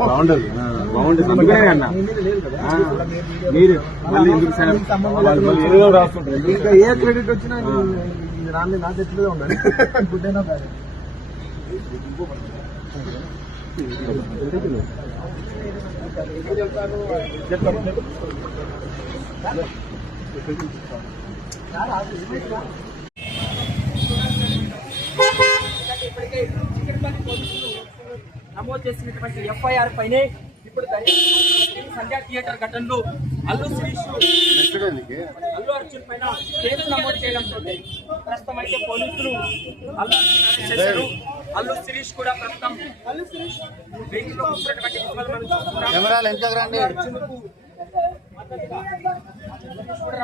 బాగుండదు. బాగుండదు అందుకనే అన్న మీరు మళ్ళీ ఎందుకు ఏదో రాస్తుంటారు ఇంకా ఏ క్రెడిట్ వచ్చినా రాని నా చేతిలో ఉండాలి గుడ్ అయినా బ్యాడ్ చెప్తాను నమోదు చేసినటువంటి ఎఫ్ఐఆర్ పైనే ఇప్పుడు సంధ్యా థియేటర్ ఘటనలో అల్లు శిరీష్ అల్లు అర్జున్ పైన కేసు నమోదు చేయడంతో ప్రస్తుతం అయితే పోలీసులు అల్లు అర్జున్ చేశారు. అల్లు శిరీష్ కూడా ప్రస్తుతం అల్లు శిరీష్ వెహికల్లో కూర్చున్నటువంటి అర్జున్కు